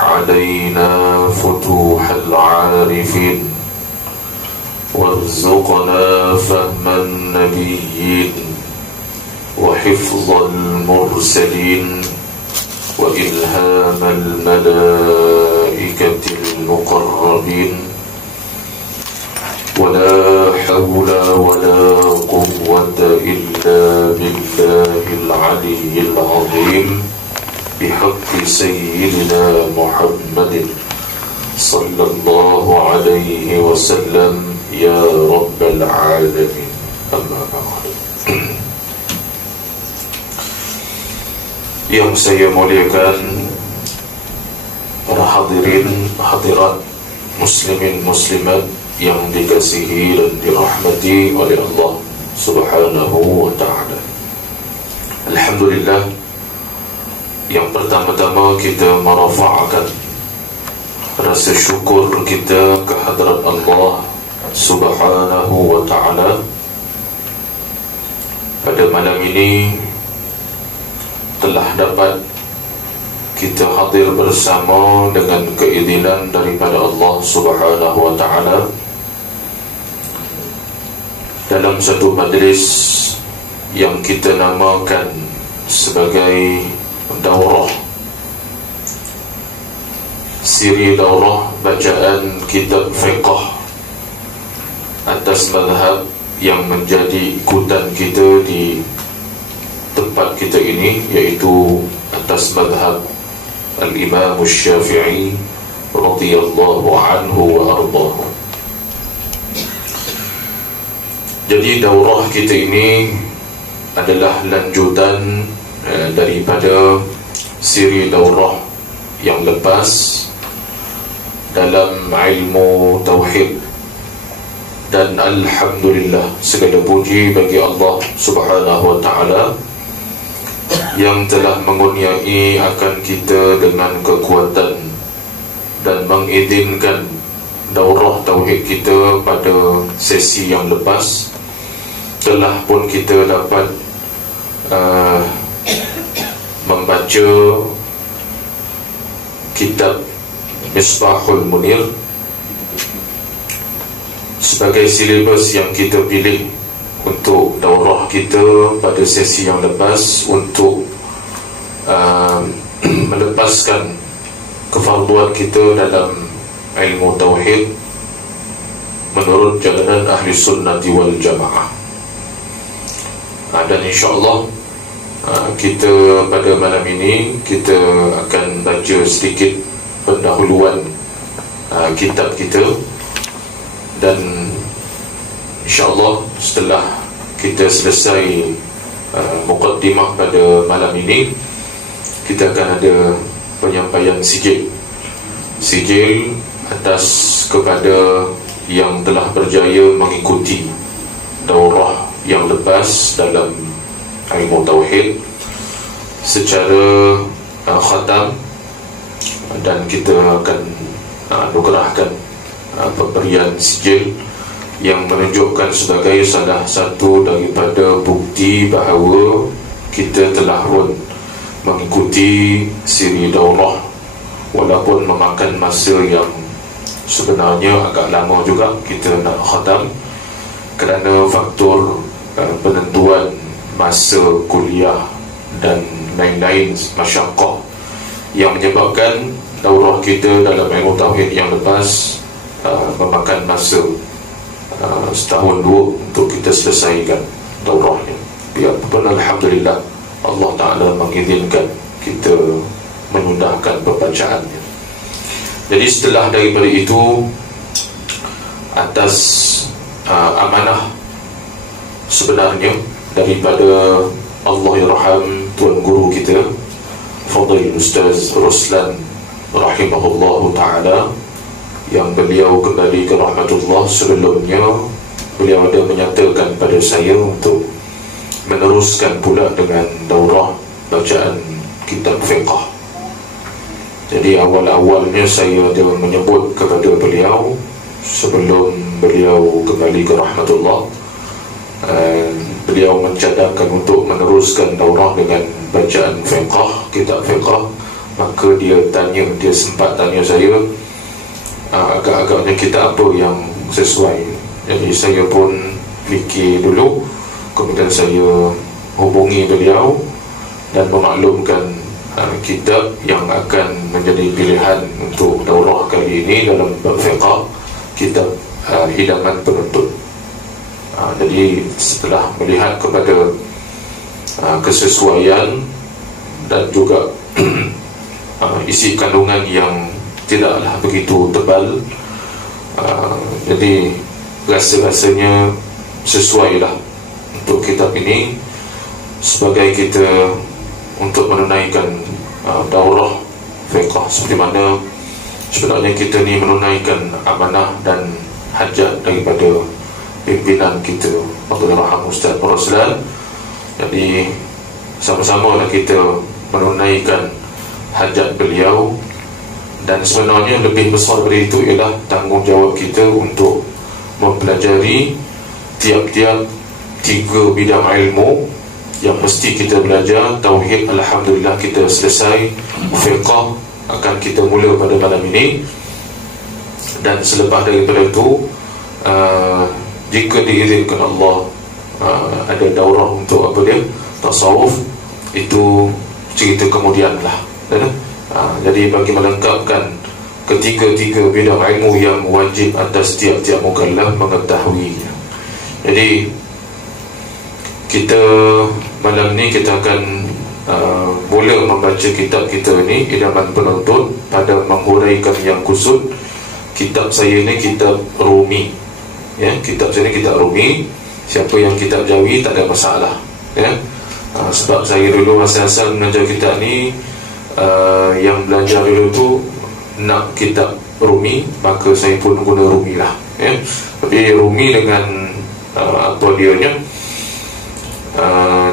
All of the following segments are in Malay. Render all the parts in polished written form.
علينا فتوح العارفين وارزقنا فهم النبيين وحفظ المرسلين وإلهام الملائكة المقربين ولا حول ولا قوة إلا بالله العلي العظيم بحق سيدنا محمد صلى الله عليه وسلم يا رب العالمين. أما بعد. Yang saya muliakan para hadirin hadirat muslimin muslimat yang dikasihi dan dirahmati oleh Allah Subhanahu wa ta'ala. Alhamdulillah, yang pertama-tama kita merafa'kan rasa syukur kita ke hadrat Allah Subhanahu wa ta'ala. Pada malam ini telah dapat kita hadir bersama dengan keizinan daripada Allah Subhanahu wa ta'ala dalam satu majlis yang kita namakan sebagai daurah, siri daurah bacaan kitab fiqh atas mazhab yang menjadi ikutan kita di tempat kita ini, yaitu atas mazhab Al-Imam Syafi'i radhiyallahu anhu wa ardahu. Jadi daurah kita ini adalah lanjutan daripada siri daurah yang lepas dalam ilmu tauhid. Dan alhamdulillah, segala puji bagi Allah Subhanahu wa ta'ala yang telah mengurniai akan kita dengan kekuatan dan mengizinkan daurah tauhid kita pada sesi yang lepas. Telah pun kita dapat membaca kitab Misbahul Munir sebagai silibus yang kita pilih untuk daurah kita pada sesi yang lepas, untuk melepaskan kefarduan kita dalam ilmu tauhid menurut jalanan ahli sunnati wal jamaah. Dan insyaAllah kita pada malam ini kita akan baca sedikit pendahuluan kitab kita, dan insyaAllah setelah kita selesai muqaddimah pada malam ini, kita akan ada penyampaian sijil atas kepada yang telah berjaya mengikuti daurah yang lepas dalam ilmu tauhid secara khatam, dan kita akan anugerahkan pemberian sijil yang menunjukkan sebagai salah satu daripada bukti bahawa kita telah pun mengikuti siri daurah, walaupun memakan masa yang sebenarnya agak lama juga kita nak khatam kerana faktor penentuan masa kuliah dan lain-lain masyaqqah yang menyebabkan daurah kita dalam ilmu tauhid yang lepas memakan masa setahun dua untuk kita selesaikan daurahnya. Biarpun alhamdulillah Allah Ta'ala mengizinkan kita memudahkan pembacaannya. Jadi setelah daripada itu, atas amanah sebenarnya daripada Allahyarham Tuan Guru kita Fadil Ustaz Ruslan rahimahullahu ta'ala, yang beliau kembali ke rahmatullah, sebelumnya beliau ada menyatakan pada saya untuk meneruskan pula dengan daurah bacaan kitab fiqh. Jadi awal-awalnya saya ada menyebut kepada beliau sebelum beliau kembali ke rahmatullah, beliau mencadangkan untuk meneruskan daurah dengan bacaan fiqh, kitab fiqh, maka dia sempat tanya saya, agak-agaknya kita apa yang sesuai. Jadi saya pun fikir dulu, kemudian saya hubungi beliau dan memaklumkan kitab yang akan menjadi pilihan untuk daurah kali ini dalam bab fiqh, kitab Hidangan Penuntut. Jadi setelah melihat kepada kesesuaian dan juga isi kandungan yang tidaklah begitu tebal, jadi rasa-rasanya sesuailah untuk kitab ini sebagai kita untuk menunaikan daurah fiqh, seperti mana sebenarnya kita ni menunaikan amanah dan hajat daripada pimpinan kita, Allahyarham Ustaz Raslan. Jadi sama-sama lah kita menunaikan hajat beliau, dan sebenarnya lebih besar dari itu ialah tanggungjawab kita untuk mempelajari tiap-tiap 3 bidang ilmu yang mesti kita belajar. Tauhid, alhamdulillah kita selesai. Fiqh akan kita mula pada malam ini, dan selepas daripada itu jika diizinkan Allah ada daurah untuk apa dia, tasawuf, itu cerita kemudian lah. Jadi bagi melengkapkan ketiga-tiga bidang ilmu yang wajib atas tiap-tiap mukallaf mengetahuinya. Jadi kita malam ni kita akan mula membaca kitab kita ni, Hidangan Penuntut, pada menghuraikan yang kusut. Kitab saya ni kitab Rumi, ya, kitab saya ni kitab Rumi. Siapa yang kitab Jawi tak ada masalah, ya. Sebab saya dulu asal-asal mengajar kitab ni, yang belajar dulu tu nak kitab Rumi, maka saya pun guna Rumi lah, ya. Tapi Rumi dengan apa dianya,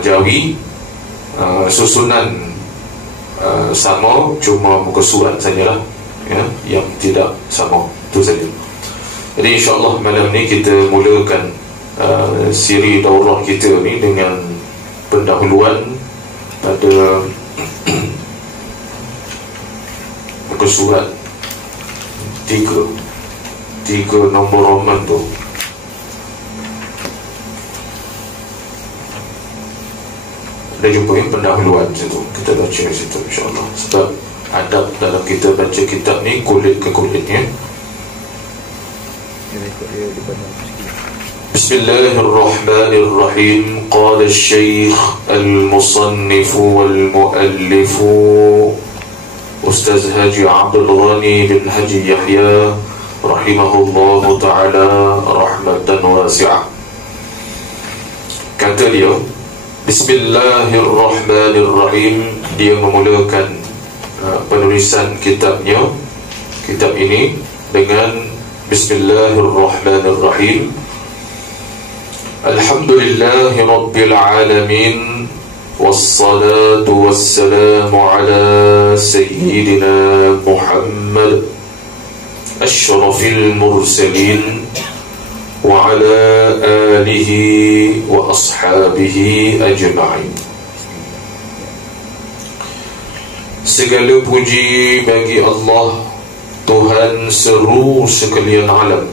Jawi, susunan sama, cuma muka surat sajalah, ya, yang tidak sama, itu saja. Jadi insyaAllah malam ni kita mulakan siri daurah kita ni dengan pendahuluan pada muka surat 3 nombor Roman tu. Ada jumpa yang pendahuluan situ, kita baca situ insyaAllah. Sebab adab dalam kita baca kitab ni kulit ke kulitnya. Bismillahirrahmanirrahim. Qala al-Syekh al-Musannif wal-Muallif Ustaz Haji Abdul Ghani bin Haji Yahya rahimahullahu ta'ala rahmatan wasi'ah. Kata dia, Bismillahirrahmanirrahim. Dia memulakan penulisan kitabnya, kitab ini, dengan Bismillahirrahmanirrahim. Alhamdulillahi Rabbil Alamin, wassalatu wassalamu ala Sayyidina Muhammad ashrafil mursalin wa ala alihi wa ashabihi ajma'in. Segala puji bagi Allah, Tuhan seru sekalian alam,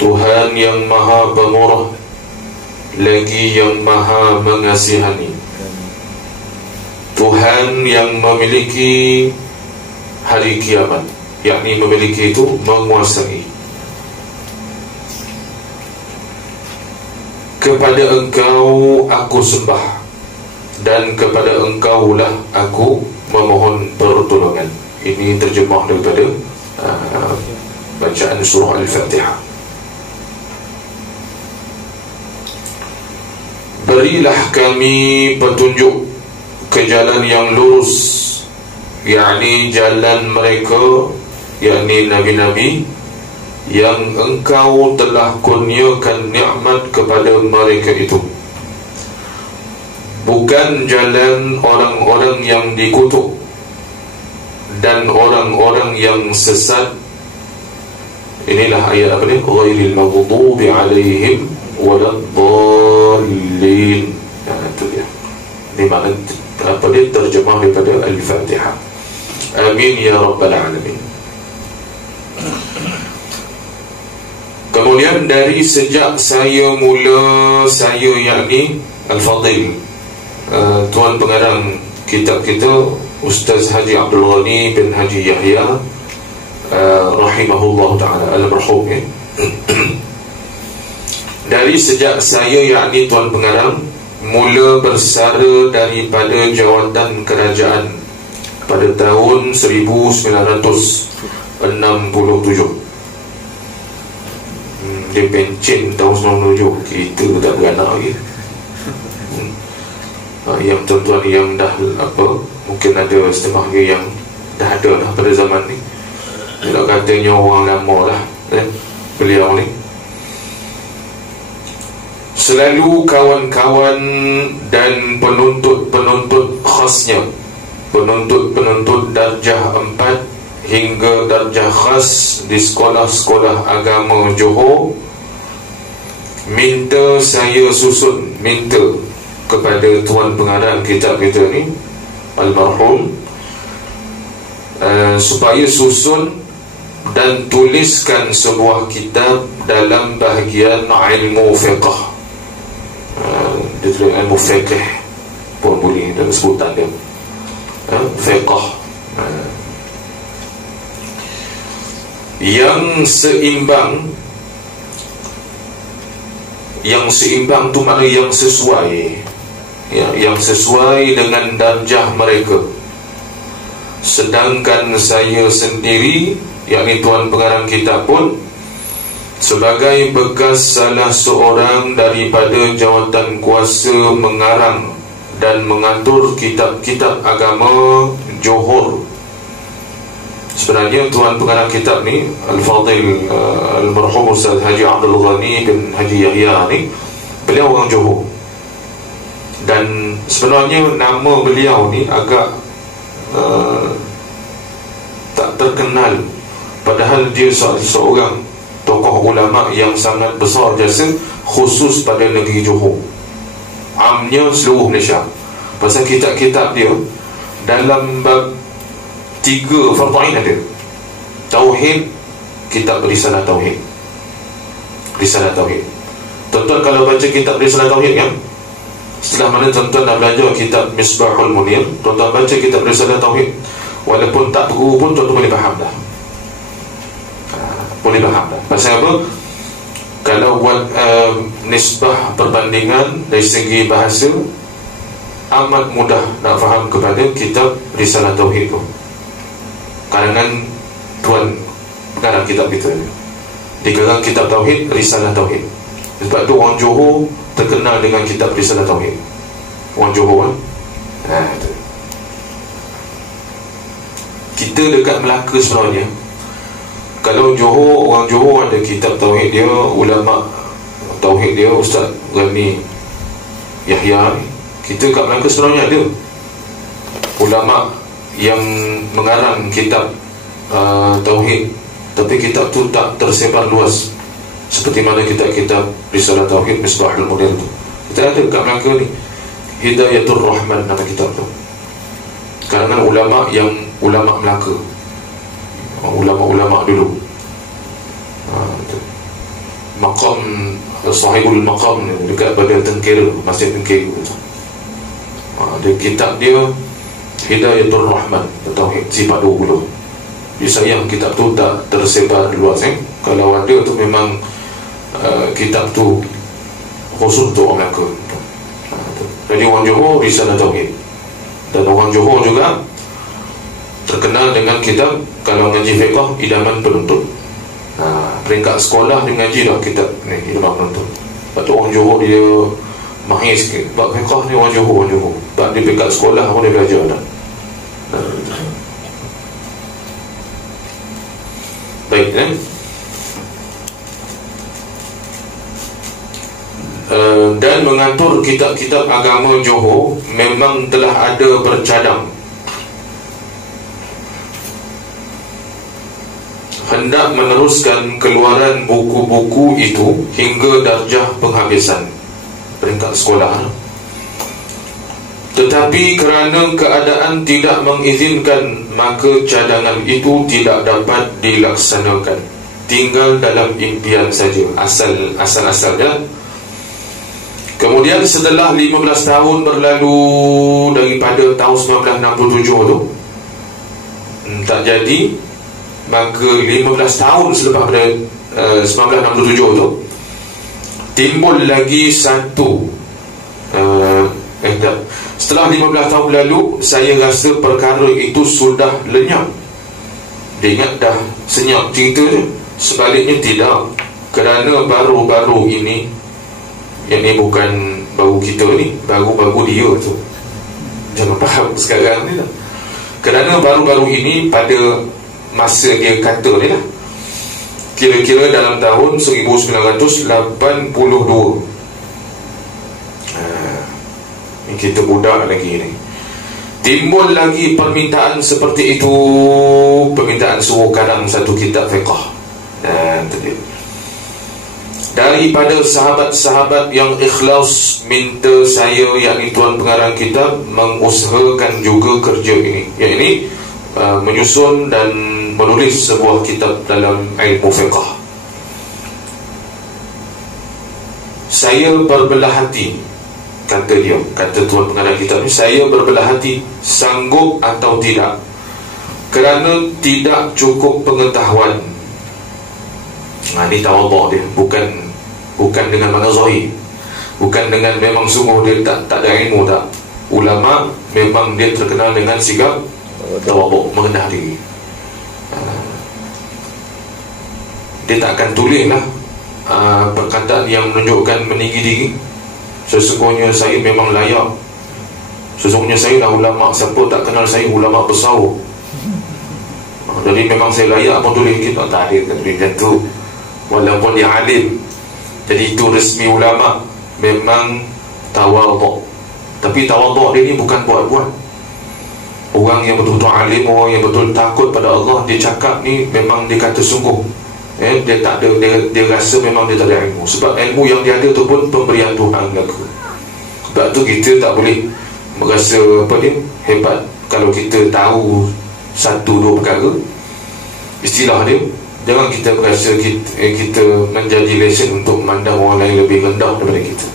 Tuhan yang maha pemurah lagi yang maha mengasihani, Tuhan yang memiliki hari kiamat, yakni memiliki itu menguasai. Kepada Engkau aku sembah, dan kepada Engkaulah aku memohon pertolongan. Ini terjemah daripada bacaan surah Al-Fatihah. Berilah kami petunjuk ke jalan yang lurus, yakni jalan mereka, yakni nabi-nabi yang Engkau telah kurniakan nikmat kepada mereka itu, bukan jalan orang-orang yang dikutuk dan orang-orang yang sesat. Inilah ayat apa ni? Ghairil maghdubi alaihim waladdallin. Itu dia. Ini makna apa dia terjemah daripada Al-Fatihah. Amin ya Rabbal Alamin. Kemudian dari sejak saya yakni Al-Fadil, tuan pengarang kitab kita Ustaz Haji Abdul Ghani bin Haji Yahya rahimahullah ta'ala, al-marhum, ya. Dari sejak saya yakni tuan pengarang mula bersara daripada jawatan kerajaan pada tahun 1967, dia pencen tahun 97, kita tak beranak lagi. Yang tuan-tuan yang dah mungkin ada setengah lagi yang dah ada dah pada zaman ni. Kalau katanya orang lama lah, beliau ni. Selalu kawan-kawan dan penuntut-penuntut khasnya, penuntut-penuntut darjah 4 hingga darjah khas di sekolah-sekolah agama Johor minta saya susun, minta kepada tuan pengarang kitab kita ni almarhum, supaya susun dan tuliskan sebuah kitab dalam bahagian ilmu fiqh. Dia tulis ilmu fiqh pun boleh dalam sebutan dia, fiqh, yang seimbang. Yang seimbang tu makna yang sesuai, ya, yang sesuai dengan darjah mereka. Sedangkan saya sendiri, yakni tuan pengarang kitab pun, sebagai bekas salah seorang daripada jawatan kuasa mengarang dan mengatur kitab-kitab agama Johor. Sebenarnya tuan pengarang kitab ni Al-Fadil Al-Marhum Ustaz Haji Abdul Ghani bin Haji Yahya ni, beliau orang Johor. Dan sebenarnya nama beliau ni agak tak terkenal, padahal dia seorang tokoh ulama yang sangat besar jasa, khusus pada negeri Johor, amnya seluruh Malaysia. Pasal kitab-kitab dia dalam bab 3 fardu'ain ada. Tauhid, kitab Risalah Tauhid. Risalah Tauhid. Tuan-tuan kalau baca kitab Risalah Tauhid, kan, setelah mana tuan-tuan dah belajar kitab Misbahul Munir, tuan-tuan baca kitab Risalah Tauhid, walaupun tak berguru pun tuan-tuan boleh faham dah. Boleh faham dah. Pasal apa? Kalau buat nisbah perbandingan dari segi bahasa, amat mudah nak faham kepada kitab Risalah Tauhid tu, karangan tuan pengarang kitab kita. Dikarang kitab Tauhid, Risalah Tauhid. Sebab tu orang Johor terkenal dengan kitab Risalah Tauhid. Orang Johor, kan? Kita dekat Melaka sebenarnya, kalau Johor, orang Johor ada kitab Tauhid dia, ulama Tauhid dia Ustaz Ghani Yahya. Kita kat Melaka sebenarnya ada ulama yang mengarang kitab Tauhid, tapi kitab tu tak tersebar luas seperti mana kitab-kitab Risalah Tauhid, Misbahul Munir tu. Kita ada kat Melaka ni, Hidayatul Rahman nama kitab tu, karangan ulama yang ulama Melaka, ulama-ulama dulu. Maqam Sahibul Maqam ni dekat pada Tengkera, Masjid Tengkera tu. Dia kitab dia Hidayatul Rahman Tauhid, sifat 20. Dia sayang kitab tu tak tersebar luas, Kalau ada tu memang kitab tu khusus untuk orang Melaka. Jadi orang Johor Risalah Tauhid. Dan orang Johor juga terkenal dengan kitab, kalau ngaji fiqh, Idaman Penuntut. Peringkat sekolah dia ngaji dah kitab ni, Idaman Penuntut. Lepas tu orang Johor dia mahir sikit. Sebab fiqh ni orang Johor. Sebab dia peringkat sekolah pun dia belajar dah. Baik, dan mengatur kitab-kitab agama Johor memang telah ada bercadang, hendak meneruskan keluaran buku-buku itu hingga darjah penghabisan peringkat sekolah. Tetapi kerana keadaan tidak mengizinkan, maka cadangan itu tidak dapat dilaksanakan. Tinggal dalam impian saja, asal-asalnya. Kemudian setelah 15 tahun berlalu daripada tahun 1967 tu, tak jadi, maka 15 tahun selepas pada 1967 tu, timbul lagi satu setelah 15 tahun lalu, saya rasa perkara itu sudah lenyap. Dia ingat dah senyap cerita je. Sebaliknya tidak. Kerana baru-baru ini, yang ni bukan baru kita ni, baru-baru dia tu, jangan faham sekarang ni lah. Kerana baru-baru ini, pada masa dia kata ni lah, kira-kira dalam tahun 1982, kita budak lagi ni, timbul lagi permintaan seperti itu. Permintaan suruh kadang satu kitab fiqh. Daripada sahabat-sahabat yang ikhlas minta saya, yakni tuan pengarang kitab, mengusahakan juga kerja ini, yakni menyusun dan menulis sebuah kitab dalam ilmu fiqh. Saya berbelah hati, kata dia, kata tuan pengarang kitab ni, saya berbelah hati sanggup atau tidak, kerana tidak cukup pengetahuan. Ini tawaduk dia, bukan dengan makna zahir, bukan dengan memang sungguh dia tak ada ilmu, tak. Ulama memang dia terkenal dengan sikap tawaduk, merendah diri. Dia tak akan tulis lah perkataan yang menunjukkan meninggi diri. Sesungguhnya saya memang layak, sesungguhnya saya dah ulama, siapa tak kenal saya ulama besar, jadi memang saya layak pun tulis kita. Tak ada tulis macam tu, walaupun dia alim. Jadi itu resmi ulama, memang tawaduk. Tapi tawaduk dia ni bukan buat-buat. Orang yang betul-betul alim, orang yang betul takut pada Allah, dia cakap ni memang dia kata sungguh. Dia tak ada, dia rasa memang dia tak ada ilmu. Sebab ilmu yang dia ada tu pun pemberian Tuhan laku. Sebab tu kita tak boleh merasa hebat kalau kita tahu satu dua perkara. Istilah dia, jangan kita merasa kita menjadi lesen untuk memandang orang lain lebih rendah daripada kita.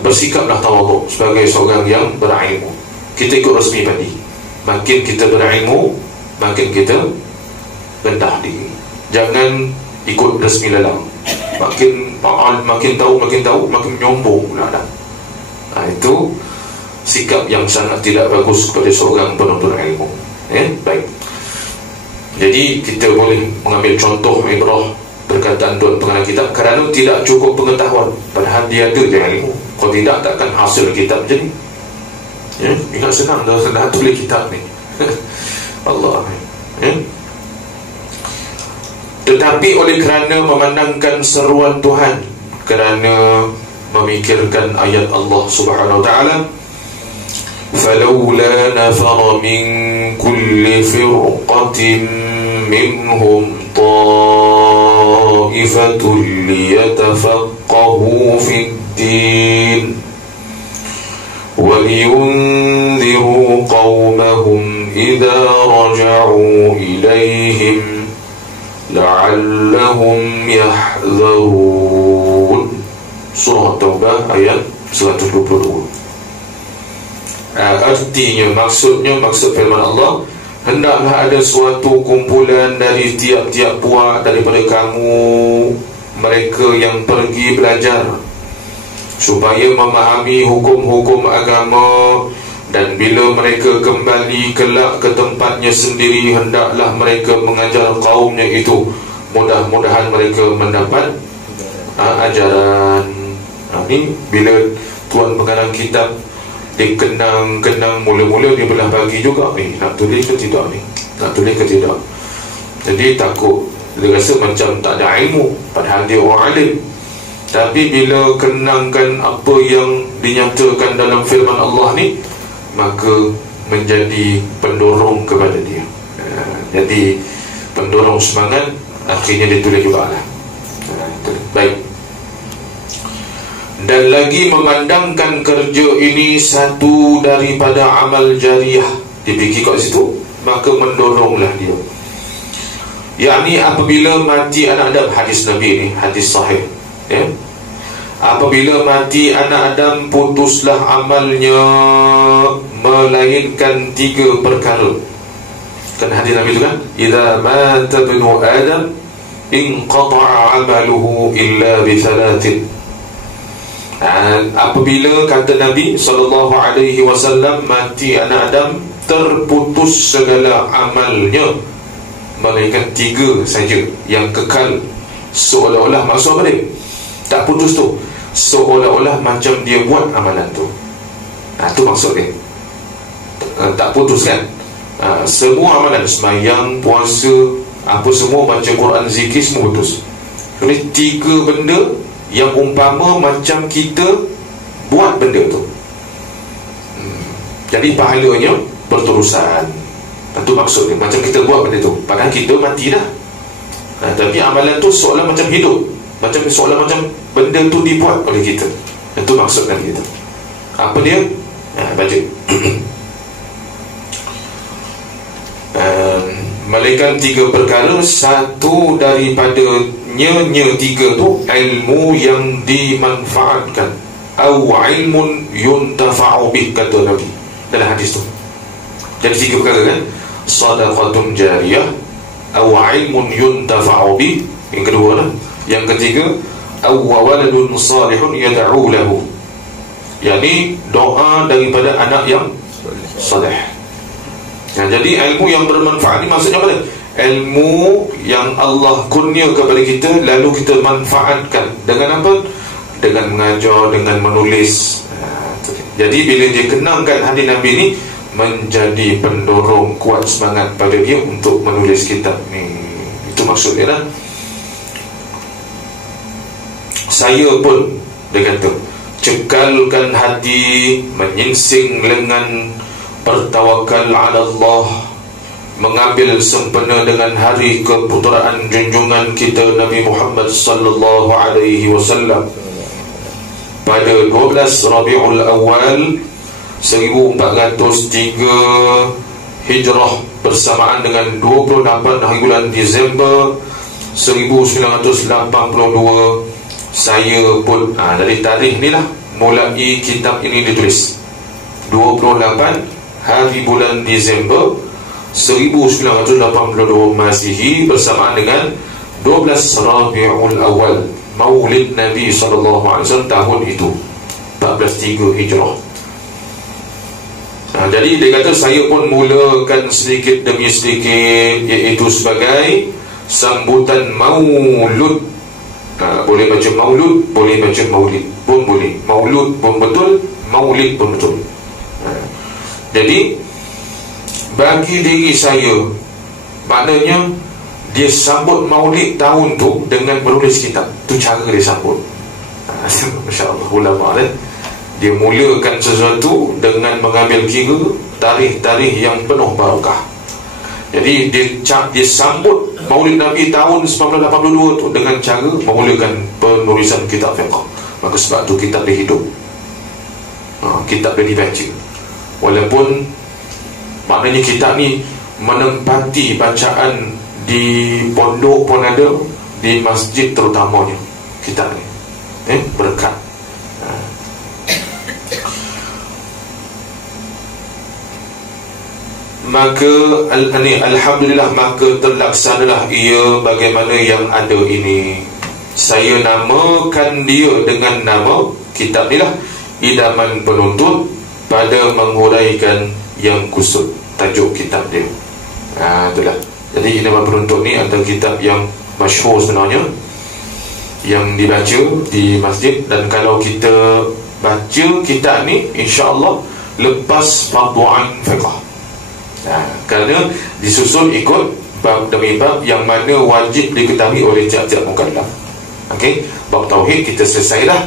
Bersikaplah tawaduk sebagai seorang yang berilmu. Kita ikut resmi tadi. Makin kita berilmu, makin kita rendah diri. Jangan ikut resmi lalang. Makin tahu, makin menyombong pula dah. Itu sikap yang sangat tidak bagus kepada seorang penuntut ilmu. Baik. Jadi kita boleh mengambil contoh ibrah perkataan tuan pengarang kitab, kerana tidak cukup pengetahuan, padahal dia ada ilmu. Kalau tidak, takkan hasil kitab macam ni. Ingat senang dah tulis kitab ni. Allah. Tetapi oleh kerana memandangkan seruan Tuhan, kerana memikirkan ayat Allah Subhanahu wa ta'ala, فَلَوْلَا نَفَرَ مِنْ كُلِّ فِرْقَةٍ مِّنْهُمْ طَائِفَةٌ لِيَتَفَقَّهُوا فِي الدِّينِ وَلِيُنذِرُوا قَوْمَهُمْ إِذَا رَجَعُوا إِلَيْهِمْ لَعَلَّهُمْ يَحْذَرُونَ. Surah Taubah ayat 122. Artinya, maksud firman Allah, hendaklah ada suatu kumpulan dari tiap-tiap puak daripada kamu, mereka yang pergi belajar, supaya memahami hukum-hukum agama, dan bila mereka kembali kelak ke tempatnya sendiri, hendaklah mereka mengajar kaumnya itu. Mudah-mudahan mereka mendapat ajaran. Ini bila tuan pengarang kitab dikenang-kenang, mula-mula dia belah bagi juga, nak tulis ke tidak ni, nak tulis ke tidak. Jadi takut, dia rasa macam tak ada ilmu, padahal dia orang alim. Tapi bila kenangkan apa yang dinyatakan dalam firman Allah ni, maka menjadi pendorong kepada dia. Jadi pendorong semangat, akhirnya dia tulis juga lah. Baik. dan lagi memandangkan kerja ini satu daripada amal jariah, dipikir kat situ, maka mendoronglah dia. Yakni apabila mati anak Adam, hadis Nabi ni, hadis sahih, ya. Apabila mati anak Adam, putuslah amalnya melainkan 3 perkara. Kan hadis Nabi tu kan, idza mata ibnu Adam inqata'a amaluhu illa bi 3. Apabila, kata Nabi SAW, mati anak Adam, terputus segala amalnya melainkan 3 saja yang kekal. Seolah-olah, maksud apa dia? Tak putus tu, seolah-olah macam dia buat amalan tu. Tu maksud dia. Tak putus kan. Semua amalan, sembahyang, puasa, apa semua, baca Quran, zikir, semua putus. Jadi 3 benda yang umpama macam kita buat benda tu. Jadi pahalanya berterusan. Itu maksud dia, macam kita buat benda tu, padahal kita mati dah. Tapi amalan tu seolah macam hidup, macam seolah macam benda tu dibuat oleh kita. Itu maksud Nabi kita. Apa dia? Baca. Melainkan 3 perkara, satu daripadanya, 3 tu, ilmu yang dimanfaatkan, au ilmun yuntafa'u bih, kata Nabi dalam hadis tu. Jadi 3 perkara kan, sadaqatun jariyah, au ilmun yuntafa'u bih, yang kedua lah. Yang ketiga, au waladun salihun yad'u lahu, yakni doa daripada anak yang salih. Jadi ilmu yang bermanfaat ni maksudnya apa? Ilmu yang Allah kurnia kepada kita, lalu kita manfaatkan dengan apa? Dengan mengajar, dengan menulis. Jadi bila dia kenangkan hadis Nabi ni, menjadi pendorong kuat semangat pada dia untuk menulis kitab ni. Itu maksudnya lah. Saya pun, dia kata, cekalkan hati, menyingsing lengan, bertawakal ala Allah, mengambil sempena dengan hari keputeraan junjungan kita Nabi Muhammad sallallahu alaihi wasallam pada 12 Rabiul Awal 1403 Hijrah, bersamaan dengan 28 hari bulan Disember 1982. Saya pun dari tarikh ni lah mulai kitab ini ditulis, 28 hari bulan Disember 1982 Masihi, bersamaan dengan 12 Rabiul Awal, Maulid Nabi SAW tahun itu, 1403 Hijrah. Jadi dia kata, saya pun mulakan sedikit demi sedikit, iaitu sebagai sambutan maulud. Boleh baca maulud, boleh baca maulid pun boleh, maulud pun betul, maulid pun betul. Jadi bagi diri saya, maknanya dia sambut maulid tahun tu dengan menulis kitab. Tu cara dia sambut. Masya Allah, ulama kan, dia mulakan sesuatu dengan mengambil kira tarikh-tarikh yang penuh barakah. Jadi dia sambut maulid Nabi tahun 1982 tu dengan cara memulakan penulisan kitab fiqh. Maka sebab tu kitab dia hidup, kitab dia dibaca. Walaupun maknanya kitab ni menempati bacaan di pondok pun ada, di masjid terutamanya kitab ni berkat. Maka alhamdulillah, maka terlaksanalah ia bagaimana yang ada ini. Saya namakan dia dengan nama kitab ni lah, Idaman Penuntut pada Menguraikan yang Kusut, tajuk kitab dia. Itulah. Jadi Idaman Penuntut ni antara kitab yang masyhur sebenarnya, yang dibaca di masjid. Dan kalau kita baca kitab ni, insya-Allah lepas fardu'ain fiqh, kerana disusun ikut bab demi bab yang mana wajib diketahui oleh tiap-tiap mukallaf. Okey, bab tauhid kita selesai dah.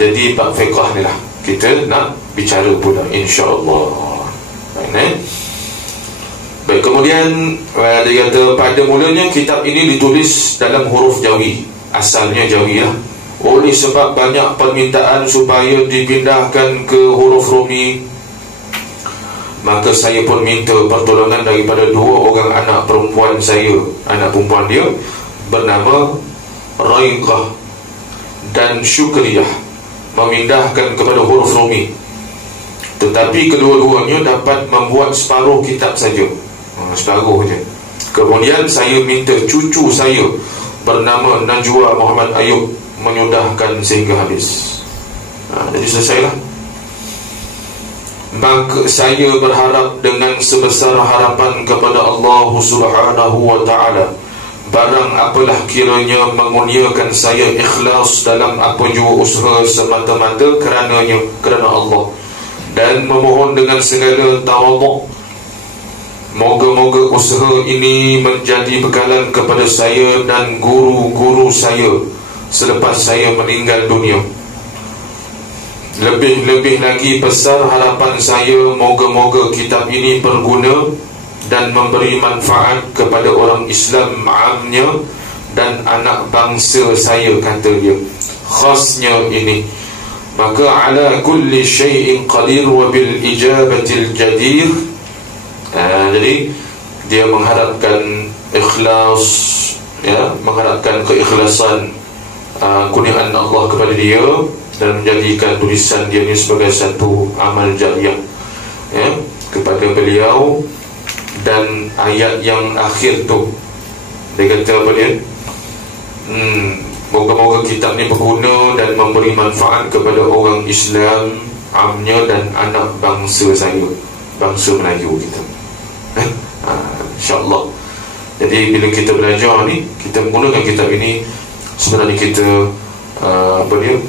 Jadi bab fiqh ni lah kita nak bicara pula, insya-Allah. Baik, kemudian dia kata pada mulanya kitab ini ditulis dalam huruf Jawi, asalnya Jawi lah, oleh sebab banyak permintaan supaya dipindahkan ke huruf Romi, maka saya pun minta pertolongan daripada 2 orang anak perempuan saya. Anak perempuan dia bernama Raiqah dan Syukriyah, memindahkan kepada huruf Romi. Tetapi kedua-duanya dapat membuat separuh kitab saja, separuh je. Kemudian saya minta cucu saya bernama Najwa Muhammad Ayub menyudahkan sehingga habis. Jadi selesailah. Maka saya berharap dengan sebesar harapan kepada Allah Subhanahu wa ta'ala, barang apalah kiranya mengurniakan saya ikhlas dalam apa jua usaha semata-mata kerana Allah, dan memohon dengan segala tawaduk, moga-moga usaha ini menjadi bekalan kepada saya dan guru-guru saya selepas saya meninggal dunia. Lebih-lebih lagi besar harapan saya, moga-moga kitab ini berguna dan memberi manfaat kepada orang Islam amnya dan anak bangsa saya, kata dia. Khasnya ini, maka ala kulli syai'in qadir wa bil ijabatil jadir. Jadi dia mengharapkan ikhlas, ya, mengharapkan keikhlasan kurniaan Allah kepada dia, dan menjadikan tulisan dia ni sebagai satu amal jariah, ya, kepada beliau. Dan ayat yang akhir tu dia kata apa dia? Moga-moga kitab ni berguna dan memberi manfaat kepada orang Islam amnya dan anak bangsa saya, bangsa Melayu kita. InsyaAllah. Jadi bila kita belajar ni, kita menggunakan kitab ini, sebenarnya kita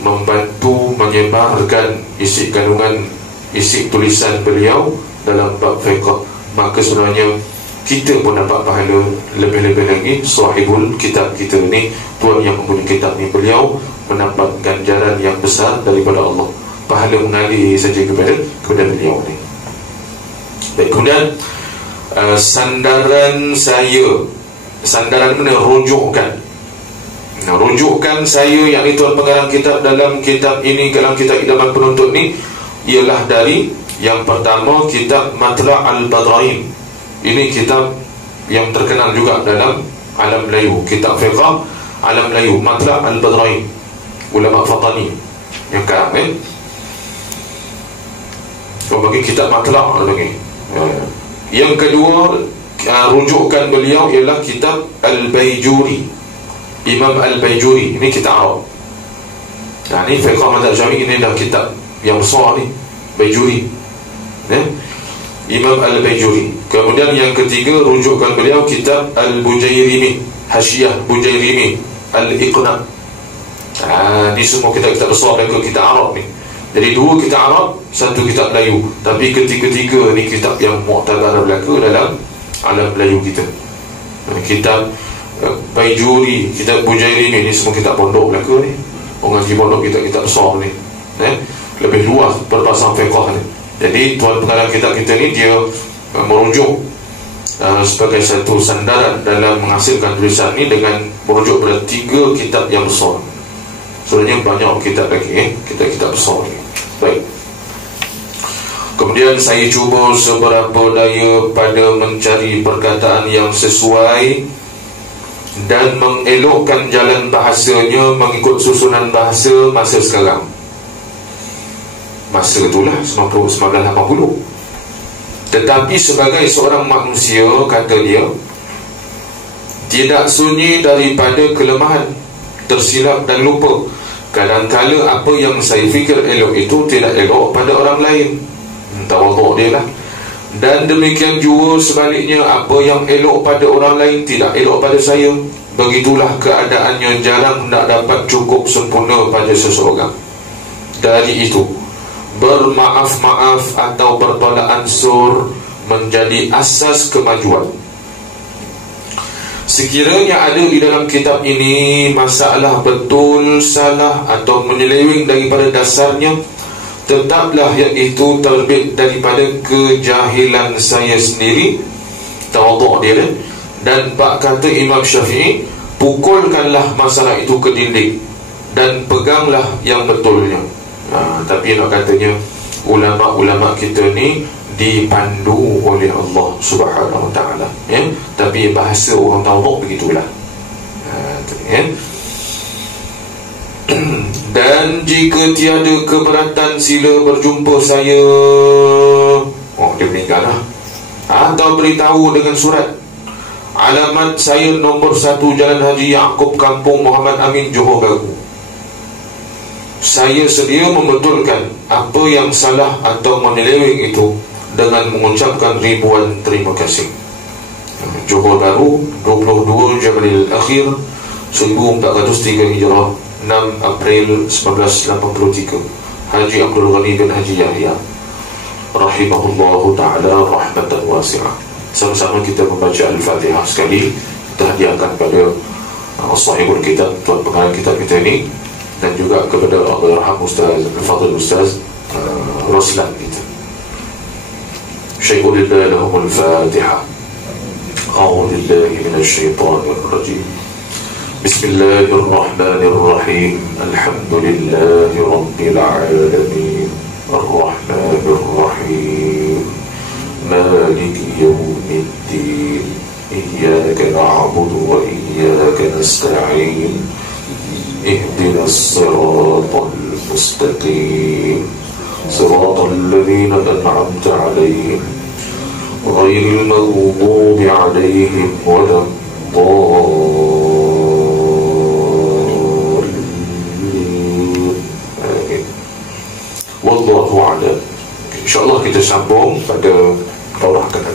membantu menyebarkan isi kandungan, isi tulisan beliau dalam bab fiqh. Maka sebenarnya kita pun dapat pahala. Lebih-lebih lagi sahibul kitab kita ni, tuan yang mempunyai kitab ni, beliau mendapat ganjaran yang besar daripada Allah. Pahala mengalir saja kepada beliau ni. Dan kemudian sandaran saya, sandaran mana? Rujukan. Rujukan saya, yang itu pengarang kitab dalam kitab ini, dalam kitab Idaman Penuntut ni, ialah dari yang pertama kitab Matla' Al-Badrain. Ini kitab yang terkenal juga dalam alam Melayu, kitab fiqh alam Melayu, Matla' Al-Badrain, ulama Fatani yang sekarang bagi kitab Matla' bagi. Yang kedua rujukan beliau ialah kitab Al-Baijuri, Imam Al-Baijuri. Ini kitab Arab. Ini fiqh mazhab Syafi'i, ini dah kitab yang besar ni, Baijuri, Imam Al-Baijuri. Kemudian yang ketiga rujukan beliau kitab Al-Bujairimi, Hasyiah Bujairimi Al-Iqna. Ini semua kitab-kitab besar mereka, kitab Arab ni. Jadi 2 kitab Arab, 1 kitab Melayu. Tapi ketiga-tiga ni kitab yang mu'tabar berlaku dalam alam Melayu kita. Kitab Baijuri, kitab Bujairimi, ni semua kitab pondok berlaku ni. Orang ngaji pondok, kitab-kitab besar ni, lebih luas perbahasan fiqh ni. Jadi tuan pengarang kitab kita ni, dia merujuk sebagai satu sandaran dalam menghasilkan tulisan ni dengan merujuk pada 3 kitab yang besar. Sebenarnya banyak kitab lagi, kitab-kitab besar ni. Baik. Kemudian saya cuba seberapa daya pada mencari perkataan yang sesuai dan mengelokkan jalan bahasanya mengikut susunan bahasa masa sekarang. Masa itulah 1980. Tetapi sebagai seorang manusia, kata dia, tidak sunyi daripada kelemahan, tersilap dan lupa. Kadang-kala apa yang saya fikir elok itu tidak elok pada orang lain. Tawaduk dia lah. Dan demikian juga sebaliknya, apa yang elok pada orang lain tidak elok pada saya. Begitulah keadaannya, jarang hendak dapat cukup sempurna pada seseorang. Dari itu, bermaaf-maaf atau bertolak ansur menjadi asas kemajuan. Sekiranya ada di dalam kitab ini masalah betul, salah atau menyeleweng daripada dasarnya, tetaplah iaitu terbit daripada kejahilan saya sendiri. Tawaduk dia. Dan bak kata Imam Syafi'i, pukulkanlah masalah itu ke dinding dan peganglah yang betulnya. Tapi nak katanya ulama-ulama kita ni dipandu oleh Allah Subhanahu Wa Taala, ya. Tapi bahasa orang tawaduk begitulah, ya. Dan jika tiada keberatan, sila berjumpa saya. Dia meninggal lah. Atau beritahu dengan surat. Alamat saya nombor 1 Jalan Haji Yaakob, Kampung Muhammad Amin, Johor Bahru. Saya sedia membetulkan apa yang salah atau menyeleweng itu dengan mengucapkan ribuan terima kasih. Johor Bahru, 22 Jamalil Akhir 1403 Hijrah, 6 April 1983. Haji Abdul Ghani bin Haji Yahya rahimahullahu ta'ala rahmatan wasi'ah. Sama-sama kita membaca Al-Fatihah sekali. Kita hadiahkan kepada sahibul kitab, tuan pengarang kitab kita ini, dan juga kepada Allahyarham Ustaz Al-Fadhil Ustaz Roslan kita. Syaikhul lillahi lahumul Fatihah. A'udzu billahi minasyaitonir rajim. Bismillahirrahmanirrahim. Alhamdulillahi rabbil alamin. Ar-Rahmanir Rahim. Maliki yaumiddin. Iyyaka na'budu wa iyyaka nasta'in. Ihdinas siratal mustaqim. Siratal ladzina an'amta 'alaihim ghairil maghdubi 'alaihim waladdallin. Wallahu a'lam. InsyaAllah kita sambung pada daurah akan datang.